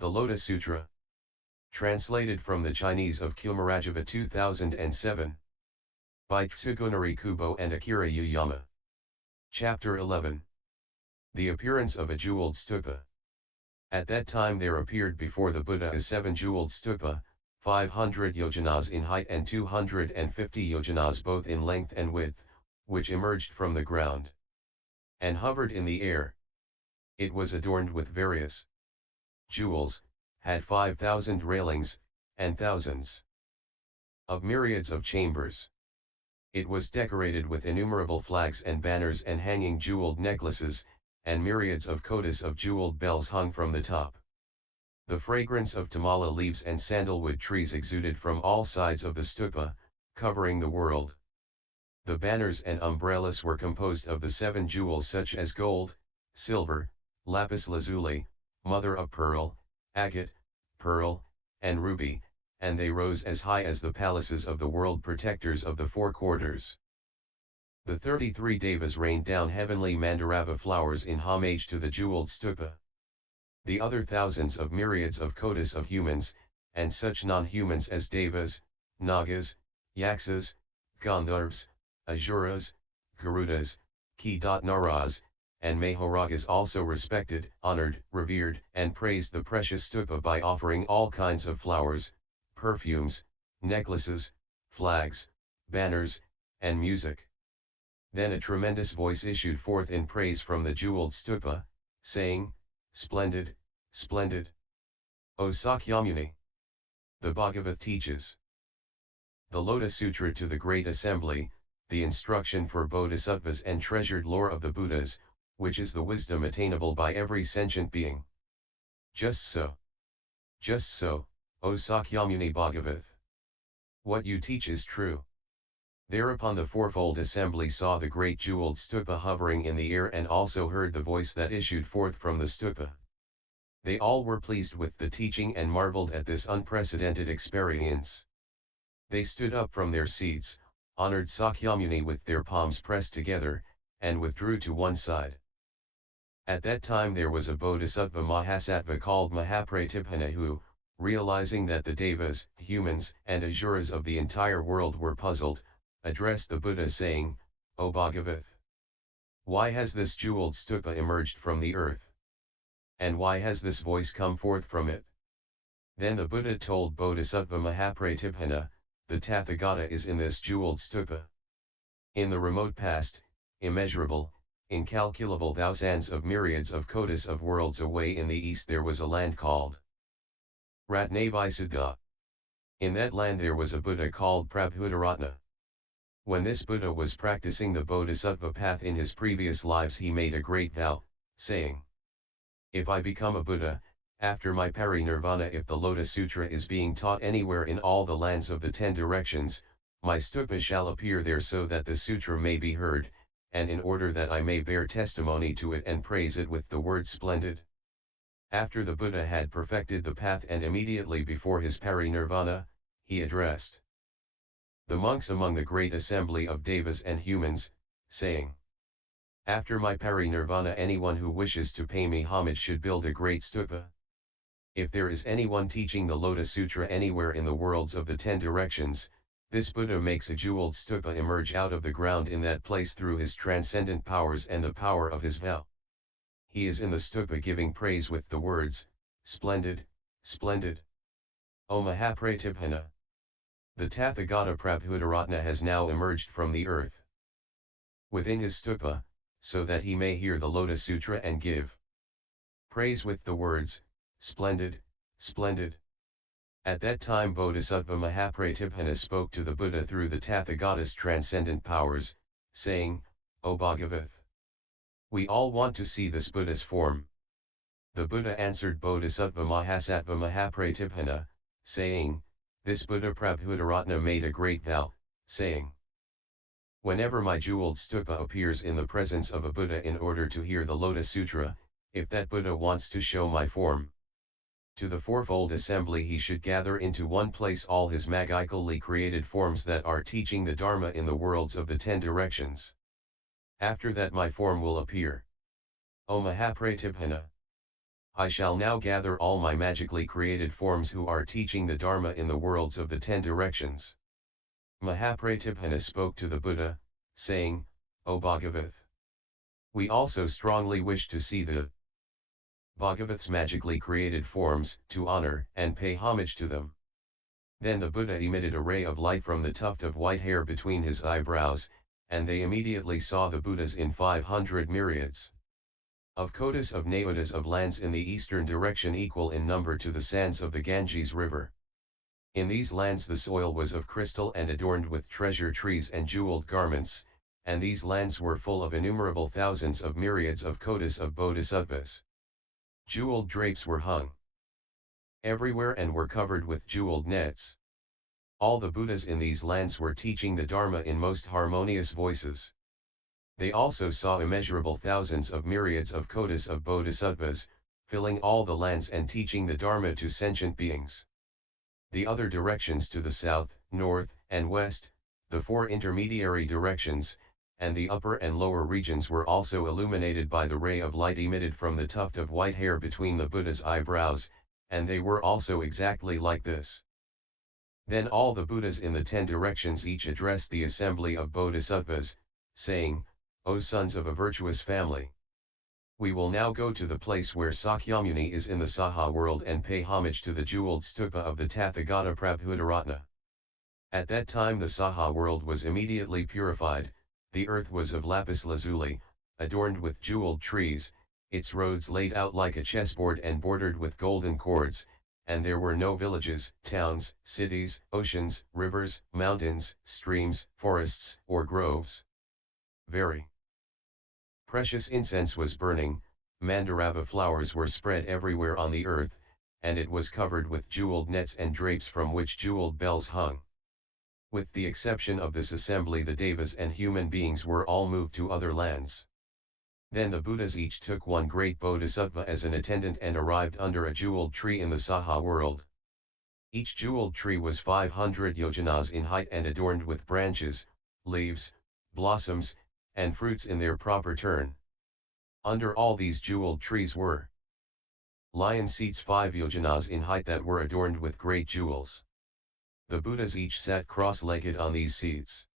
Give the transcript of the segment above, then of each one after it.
The Lotus Sutra. Translated from the Chinese of Kumarajiva 2007. By Tsukunari Kubo and Akira Yuyama. Chapter 11. The appearance of a jeweled stupa. At that time there appeared before the Buddha a 7 jeweled stupa, 500 yojanas in height and 250 yojanas both in length and width, which emerged from the ground and hovered in the air. It was adorned with various jewels, had 5,000 railings, and thousands of myriads of chambers. It was decorated with innumerable flags and banners and hanging jeweled necklaces, and myriads of kotas of jeweled bells hung from the top. The fragrance of tamala leaves and sandalwood trees exuded from all sides of the stupa, covering the world. The banners and umbrellas were composed of the 7 jewels such as gold, silver, lapis lazuli, mother of pearl, agate, pearl, and ruby, and they rose as high as the palaces of the world protectors of the 4 quarters. The 33 devas rained down heavenly mandarava flowers in homage to the jeweled stupa. The other thousands of myriads of kotas of humans, and such non-humans as devas, nagas, yaksas, gandharvas, asuras, garudas, ki-naras, and mahoragas also respected, honored, revered, and praised the precious stupa by offering all kinds of flowers, perfumes, necklaces, flags, banners, and music. Then a tremendous voice issued forth in praise from the jeweled stupa, saying, "Splendid, splendid! O Sakyamuni!" The Bhagavad teaches. The Lotus Sutra to the Great Assembly, the instruction for bodhisattvas and treasured lore of the Buddhas, which is the wisdom attainable by every sentient being. Just so, O Sakyamuni Bhagavath. What you teach is true. Thereupon the fourfold assembly saw the great jeweled stupa hovering in the air and also heard the voice that issued forth from the stupa. They all were pleased with the teaching and marveled at this unprecedented experience. They stood up from their seats, honored Sakyamuni with their palms pressed together, and withdrew to one side. At that time there was a bodhisattva mahasattva called Mahapratibhana who, realizing that the devas, humans, and asuras of the entire world were puzzled, addressed the Buddha saying, "O Bhagavath! Why has this jeweled stupa emerged from the earth? And why has this voice come forth from it?" Then the Buddha told Bodhisattva Mahapratibhana, "The Tathagata is in this jeweled stupa. In the remote past, immeasurable, incalculable thousands of myriads of kotas of worlds away in the east there was a land called Ratnavisuddha. In that land there was a Buddha called Prabhudaratna. When this Buddha was practicing the Bodhisattva path in his previous lives he made a great vow, saying, 'If I become a Buddha, after my parinirvana if the Lotus Sutra is being taught anywhere in all the lands of the 10 directions, my stupa shall appear there so that the sutra may be heard, and in order that I may bear testimony to it and praise it with the word splendid.' After the Buddha had perfected the path and immediately before his parinirvana, he addressed the monks among the great assembly of devas and humans, saying, 'After my parinirvana anyone who wishes to pay me homage should build a great stupa. If there is anyone teaching the Lotus Sutra anywhere in the worlds of the 10 directions, this Buddha makes a jeweled stupa emerge out of the ground in that place through his transcendent powers and the power of his vow. He is in the stupa giving praise with the words, splendid, splendid. O Mahapratibhana! The Tathagata Prabhudaratna has now emerged from the earth within his stupa, so that he may hear the Lotus Sutra and give praise with the words, splendid, splendid.' At that time Bodhisattva Mahapratibhana spoke to the Buddha through the Tathagata's transcendent powers, saying, 'O Bhagavath! We all want to see this Buddha's form.' The Buddha answered Bodhisattva Mahasattva Mahapratibhana, saying, 'This Buddha Prabhudaratna made a great vow, saying, whenever my jeweled stupa appears in the presence of a Buddha in order to hear the Lotus Sutra, if that Buddha wants to show my form to the fourfold assembly he should gather into one place all his magically created forms that are teaching the Dharma in the worlds of the 10 directions. After that my form will appear. O Mahapratibhana! I shall now gather all my magically created forms who are teaching the Dharma in the worlds of the 10 directions. Mahapratibhana spoke to the Buddha, saying, O Bhagavath! We also strongly wish to see the Bhagavath's magically created forms, to honor and pay homage to them. Then the Buddha emitted a ray of light from the tuft of white hair between his eyebrows, and they immediately saw the Buddhas in 500 myriads of kotis of nayotas of lands in the eastern direction equal in number to the sands of the Ganges river. In these lands the soil was of crystal and adorned with treasure trees and jeweled garments, and these lands were full of innumerable thousands of myriads of kotis of bodhisattvas. Jeweled drapes were hung everywhere and were covered with jeweled nets. All the Buddhas in these lands were teaching the Dharma in most harmonious voices. They also saw immeasurable thousands of myriads of kotis of bodhisattvas, filling all the lands and teaching the Dharma to sentient beings. The other directions to the south, north, and west, the 4 intermediary directions, and the upper and lower regions were also illuminated by the ray of light emitted from the tuft of white hair between the Buddha's eyebrows, and they were also exactly like this. Then all the Buddhas in the 10 directions each addressed the assembly of bodhisattvas, saying, O sons of a virtuous family! We will now go to the place where Sakyamuni is in the Saha world and pay homage to the jeweled stupa of the Tathagata Prabhudaratna. At that time the Saha world was immediately purified, the earth was of lapis lazuli, adorned with jeweled trees, its roads laid out like a chessboard and bordered with golden cords, and there were no villages, towns, cities, oceans, rivers, mountains, streams, forests, or groves. Very precious incense was burning, mandarava flowers were spread everywhere on the earth, and it was covered with jeweled nets and drapes from which jeweled bells hung. With the exception of this assembly the devas and human beings were all moved to other lands. Then the Buddhas each took one great bodhisattva as an attendant and arrived under a jeweled tree in the Saha world. Each jeweled tree was 500 yojanas in height and adorned with branches, leaves, blossoms, and fruits in their proper turn. Under all these jeweled trees were lion seats 5 yojanas in height that were adorned with great jewels. The Buddhas each sat cross-legged on these seats.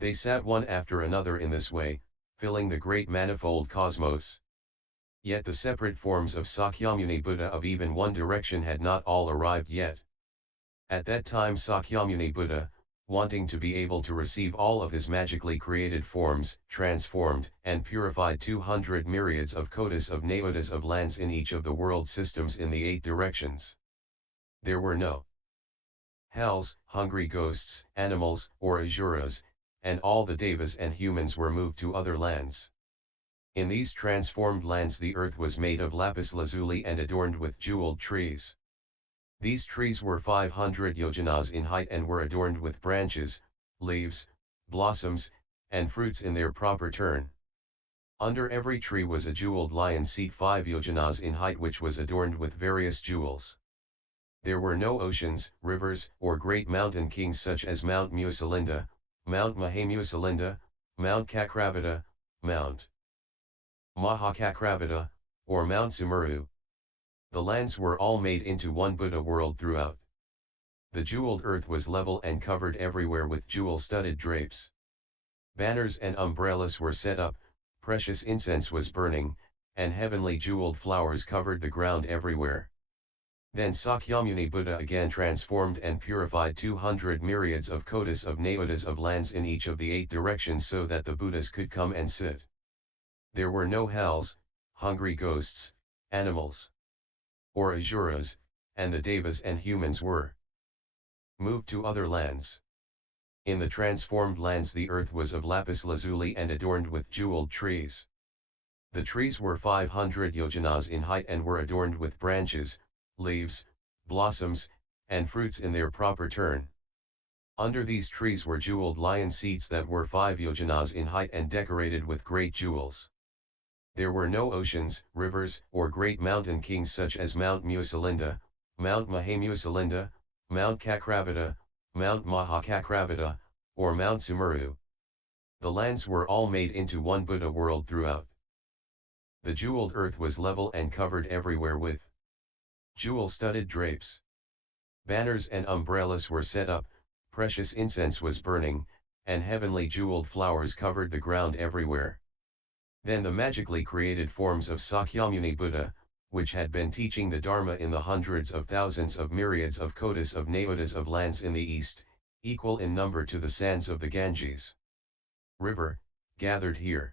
They sat one after another in this way, filling the great manifold cosmos. Yet the separate forms of Sakyamuni Buddha of even one direction had not all arrived yet. At that time Sakyamuni Buddha, wanting to be able to receive all of his magically created forms, transformed and purified 200 myriads of kotis of nayotas of lands in each of the world systems in the 8 directions. There were no hells, hungry ghosts, animals, or asuras, and all the devas and humans were moved to other lands. In these transformed lands the earth was made of lapis lazuli and adorned with jeweled trees. These trees were 500 yojanas in height and were adorned with branches, leaves, blossoms, and fruits in their proper turn. Under every tree was a jeweled lion seat 5 yojanas in height which was adorned with various jewels. There were no oceans, rivers, or great mountain kings such as Mount Musalinda, Mount Mahamusalinda, Mount Kakravata, Mount Mahakakravata, or Mount Sumeru. The lands were all made into one Buddha world throughout. The jeweled earth was level and covered everywhere with jewel-studded drapes. Banners and umbrellas were set up, precious incense was burning, and heavenly jeweled flowers covered the ground everywhere. Then Sakyamuni Buddha again transformed and purified 200 myriads of kotis of nayotas of lands in each of the 8 directions so that the Buddhas could come and sit. There were no hells, hungry ghosts, animals, or asuras, and the devas and humans were moved to other lands. In the transformed lands the earth was of lapis lazuli and adorned with jeweled trees. The trees were 500 yojanas in height and were adorned with branches, leaves, blossoms, and fruits in their proper turn. Under these trees were jeweled lion seats that were 5 yojanas in height and decorated with great jewels. There were no oceans, rivers, or great mountain kings such as Mount Musalinda, Mount Mahamusalinda, Mount Kakravata, Mount Mahakakravata, or Mount Sumeru. The lands were all made into one Buddha world throughout. The jeweled earth was level and covered everywhere with jewel-studded drapes. Banners and umbrellas were set up, precious incense was burning, and heavenly jeweled flowers covered the ground everywhere. Then the magically created forms of Sakyamuni Buddha, which had been teaching the Dharma in the hundreds of thousands of myriads of kotis of naotas of lands in the east, equal in number to the sands of the Ganges River, gathered here.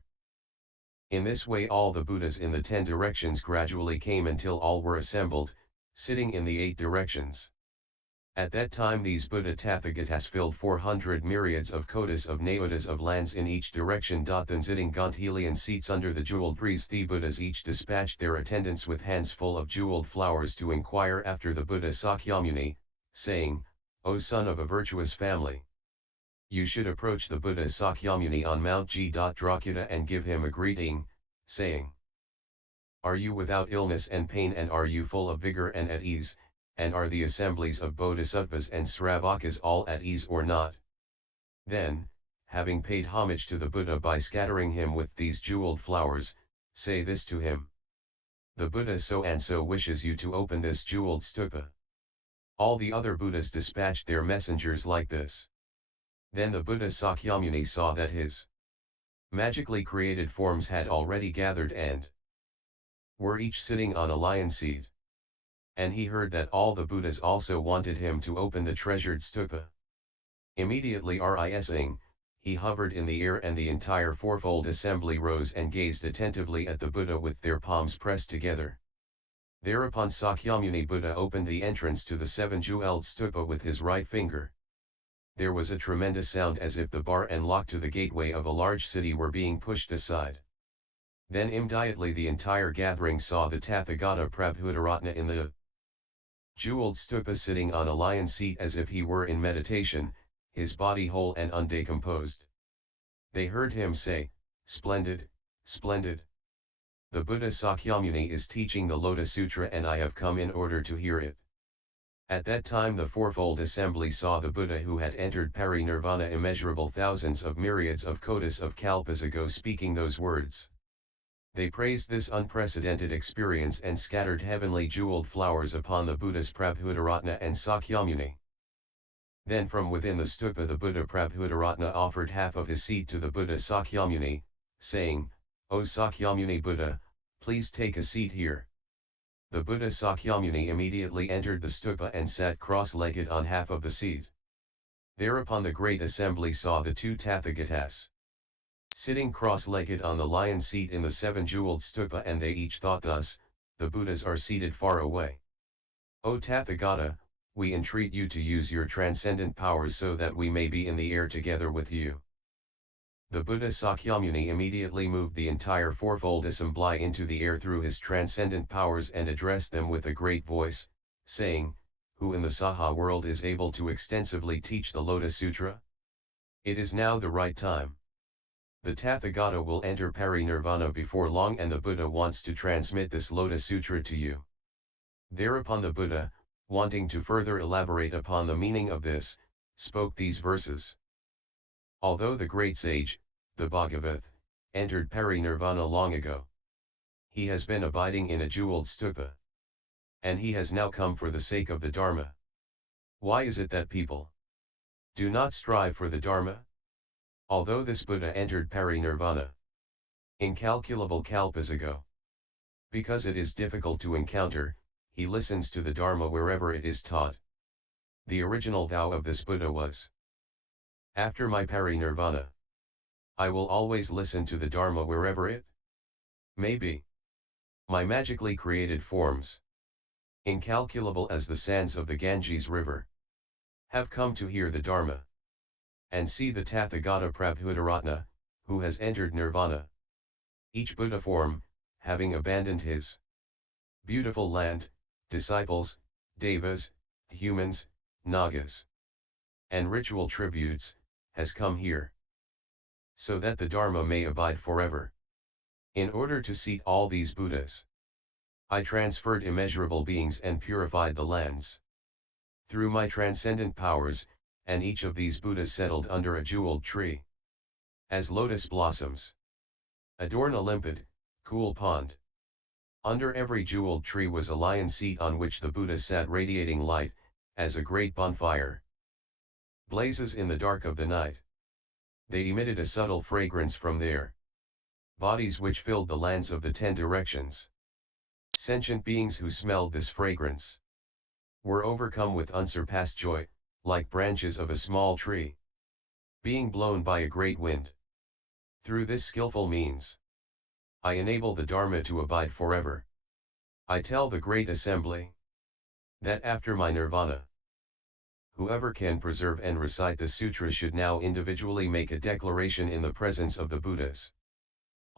In this way all the Buddhas in the 10 directions gradually came until all were assembled, sitting in the 8 directions. At that time these Buddha Tathagatas filled 400 myriads of kotis of naotas of lands in each direction. Then sitting Gondhelian seats under the jeweled trees, the Buddhas each dispatched their attendants with hands full of jeweled flowers to inquire after the Buddha Sakyamuni, saying, O son of a virtuous family, you should approach the Buddha Sakyamuni on Mount G.Drakuta and give him a greeting, saying, Are you without illness and pain, and are you full of vigor and at ease, and are the assemblies of Bodhisattvas and Sravakas all at ease or not? Then, having paid homage to the Buddha by scattering him with these jeweled flowers, say this to him. The Buddha so and so wishes you to open this jeweled stupa. All the other Buddhas dispatched their messengers like this. Then the Buddha Sakyamuni saw that his magically created forms had already gathered and were each sitting on a lion seat. And he heard that all the Buddhas also wanted him to open the treasured stupa. Immediately rising, he hovered in the air, and the entire fourfold assembly rose and gazed attentively at the Buddha with their palms pressed together. Thereupon Sakyamuni Buddha opened the entrance to the 7-jeweled stupa with his right finger. There was a tremendous sound as if the bar and lock to the gateway of a large city were being pushed aside. Then immediately the entire gathering saw the Tathagata Prabhudaratna in the jeweled stupa sitting on a lion seat as if he were in meditation, his body whole and undecomposed. They heard him say, Splendid, splendid. The Buddha Sakyamuni is teaching the Lotus Sutra, and I have come in order to hear it. At that time the fourfold assembly saw the Buddha who had entered parinirvana immeasurable thousands of myriads of kotis of kalpas ago speaking those words. They praised this unprecedented experience and scattered heavenly jeweled flowers upon the Buddhas Prabhudaratna and Sakyamuni. Then from within the stupa the Buddha Prabhudaratna offered half of his seat to the Buddha Sakyamuni, saying, O Sakyamuni Buddha, please take a seat here. The Buddha Sakyamuni immediately entered the stupa and sat cross-legged on half of the seat. Thereupon the great assembly saw the 2 Tathagatas sitting cross-legged on the lion seat in the 7-jeweled stupa, and they each thought thus, the Buddhas are seated far away. O Tathagata, we entreat you to use your transcendent powers so that we may be in the air together with you. The Buddha Sakyamuni immediately moved the entire fourfold assembly into the air through his transcendent powers and addressed them with a great voice, saying, Who in the Saha world is able to extensively teach the Lotus Sutra? It is now the right time. The Tathagata will enter parinirvana before long, and the Buddha wants to transmit this Lotus Sutra to you. Thereupon the Buddha, wanting to further elaborate upon the meaning of this, spoke these verses. Although the great sage, the Bhagavath, entered parinirvana long ago, he has been abiding in a jeweled stupa. And he has now come for the sake of the Dharma. Why is it that people do not strive for the Dharma? Although this Buddha entered parinirvana incalculable kalpas ago, because it is difficult to encounter, he listens to the Dharma wherever it is taught. The original vow of this Buddha was, after my parinirvana, I will always listen to the Dharma wherever it may be. My magically created forms, incalculable as the sands of the Ganges River, have come to hear the Dharma, and see the Tathagata Prabhudaratna, who has entered nirvana. Each Buddha form, having abandoned his beautiful land, disciples, devas, humans, nagas, and ritual tributes, has come here, so that the Dharma may abide forever. In order to seat all these Buddhas, I transferred immeasurable beings and purified the lands through my transcendent powers, and each of these Buddhas settled under a jeweled tree. As lotus blossoms adorn a limpid, cool pond, Under every jeweled tree was a lion seat on which the Buddha sat radiating light, as a great bonfire blazes in the dark of the night. They emitted a subtle fragrance from their bodies which filled the lands of the 10 directions. Sentient beings who smelled this fragrance were overcome with unsurpassed joy, like branches of a small tree being blown by a great wind. Through this skillful means, I enable the Dharma to abide forever. I tell the great assembly that after my nirvana, whoever can preserve and recite the sutra should now individually make a declaration in the presence of the Buddhas.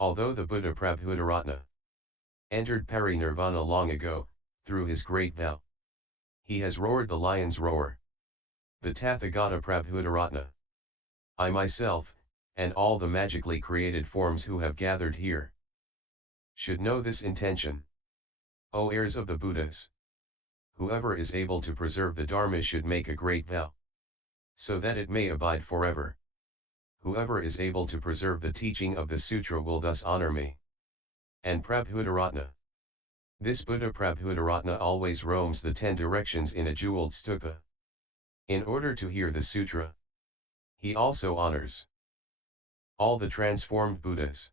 Although the Buddha Prabhudaratna entered pari-nirvana long ago, through his great vow, he has roared the lion's roar. The Tathagata Prabhudaratna, I myself, and all the magically created forms who have gathered here, should know this intention. O heirs of the Buddhas! Whoever is able to preserve the Dharma should make a great vow, so that it may abide forever. Whoever is able to preserve the teaching of the sutra will thus honor me. And Prabhudaratna. This Buddha Prabhudaratna always roams the 10 directions in a jeweled stupa. In order to hear the sutra, he also honors all the transformed Buddhas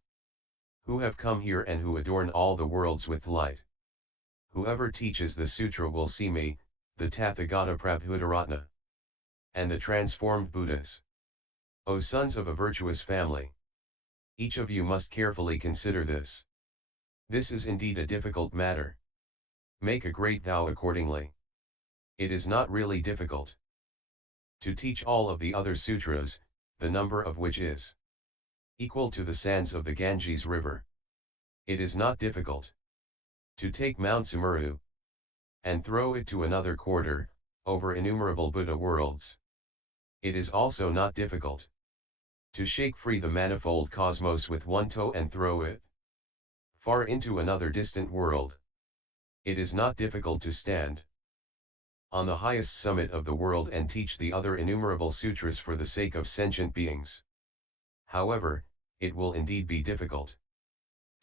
who have come here and who adorn all the worlds with light. Whoever teaches the sutra will see me, the Tathagata Prabhudaratna, and the transformed Buddhas. O sons of a virtuous family! Each of you must carefully consider this. This is indeed a difficult matter. Make a great vow accordingly. It is not really difficult to teach all of the other sutras, the number of which is equal to the sands of the Ganges river. It is not difficult to take Mount Sumeru and throw it to another quarter, over innumerable Buddha worlds. It is also not difficult to shake free the manifold cosmos with one toe and throw it far into another distant world. It is not difficult to stand on the highest summit of the world and teach the other innumerable sutras for the sake of sentient beings. However, it will indeed be difficult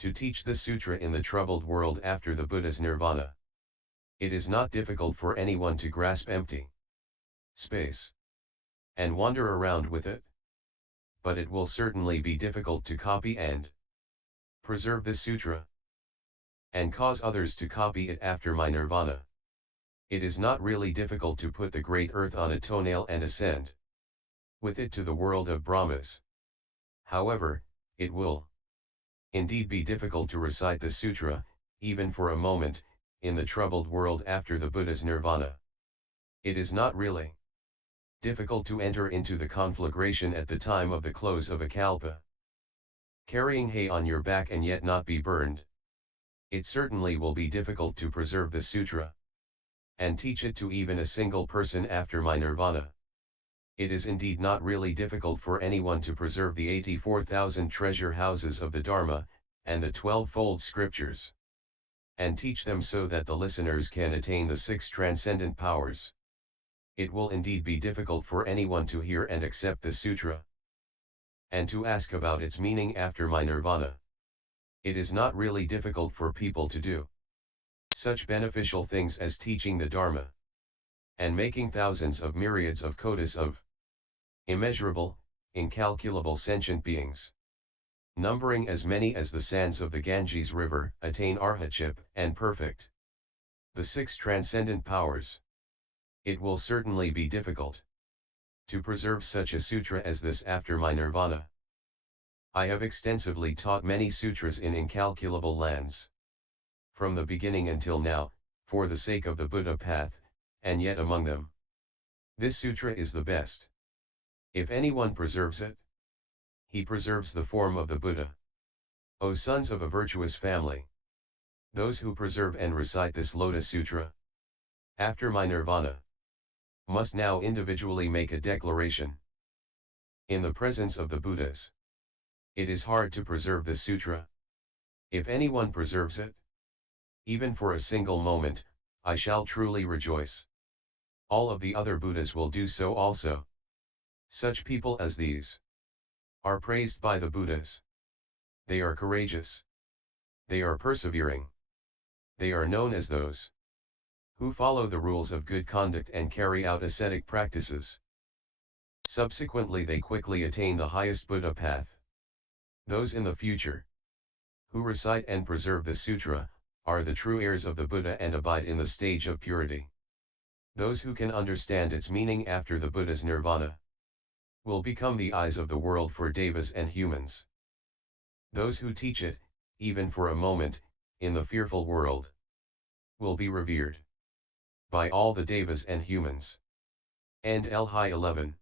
to teach the sutra in the troubled world after the Buddha's nirvana. It is not difficult for anyone to grasp empty space and wander around with it, but it will certainly be difficult to copy and preserve the sutra and cause others to copy it after my nirvana. It is not really difficult to put the great earth on a toenail and ascend with it to the world of Brahmas. However, it will indeed be difficult to recite the sutra, even for a moment, in the troubled world after the Buddha's nirvana. It is not really difficult to enter into the conflagration at the time of the close of a kalpa, carrying hay on your back and yet not be burned. It certainly will be difficult to preserve the sutra and teach it to even a single person after my nirvana. It is indeed not really difficult for anyone to preserve the 84,000 treasure houses of the Dharma, and the 12-fold scriptures, and teach them so that the listeners can attain the 6 transcendent powers. It will indeed be difficult for anyone to hear and accept the sutra, and to ask about its meaning after my nirvana. It is not really difficult for people to do such beneficial things as teaching the Dharma, and making thousands of myriads of kotis of immeasurable, incalculable sentient beings, numbering as many as the sands of the Ganges river, attain arhatship and perfect the 6 transcendent powers. It will certainly be difficult to preserve such a sutra as this after my nirvana. I have extensively taught many sutras in incalculable lands, from the beginning until now, for the sake of the Buddha path, and yet among them, this sutra is the best. If anyone preserves it, he preserves the form of the Buddha. O sons of a virtuous family! Those who preserve and recite this Lotus Sutra after my nirvana must now individually make a declaration in the presence of the Buddhas. It is hard to preserve this sutra. If anyone preserves it, even for a single moment, I shall truly rejoice. All of the other Buddhas will do so also. Such people as these are praised by the Buddhas. They are courageous. They are persevering. They are known as those who follow the rules of good conduct and carry out ascetic practices. Subsequently they quickly attain the highest Buddha path. Those in the future who recite and preserve the sutra, are the true heirs of the Buddha and abide in the stage of purity. Those who can understand its meaning after the Buddha's nirvana will become the eyes of the world for devas and humans. Those who teach it, even for a moment, in the fearful world, will be revered by all the devas and humans. And L. 11.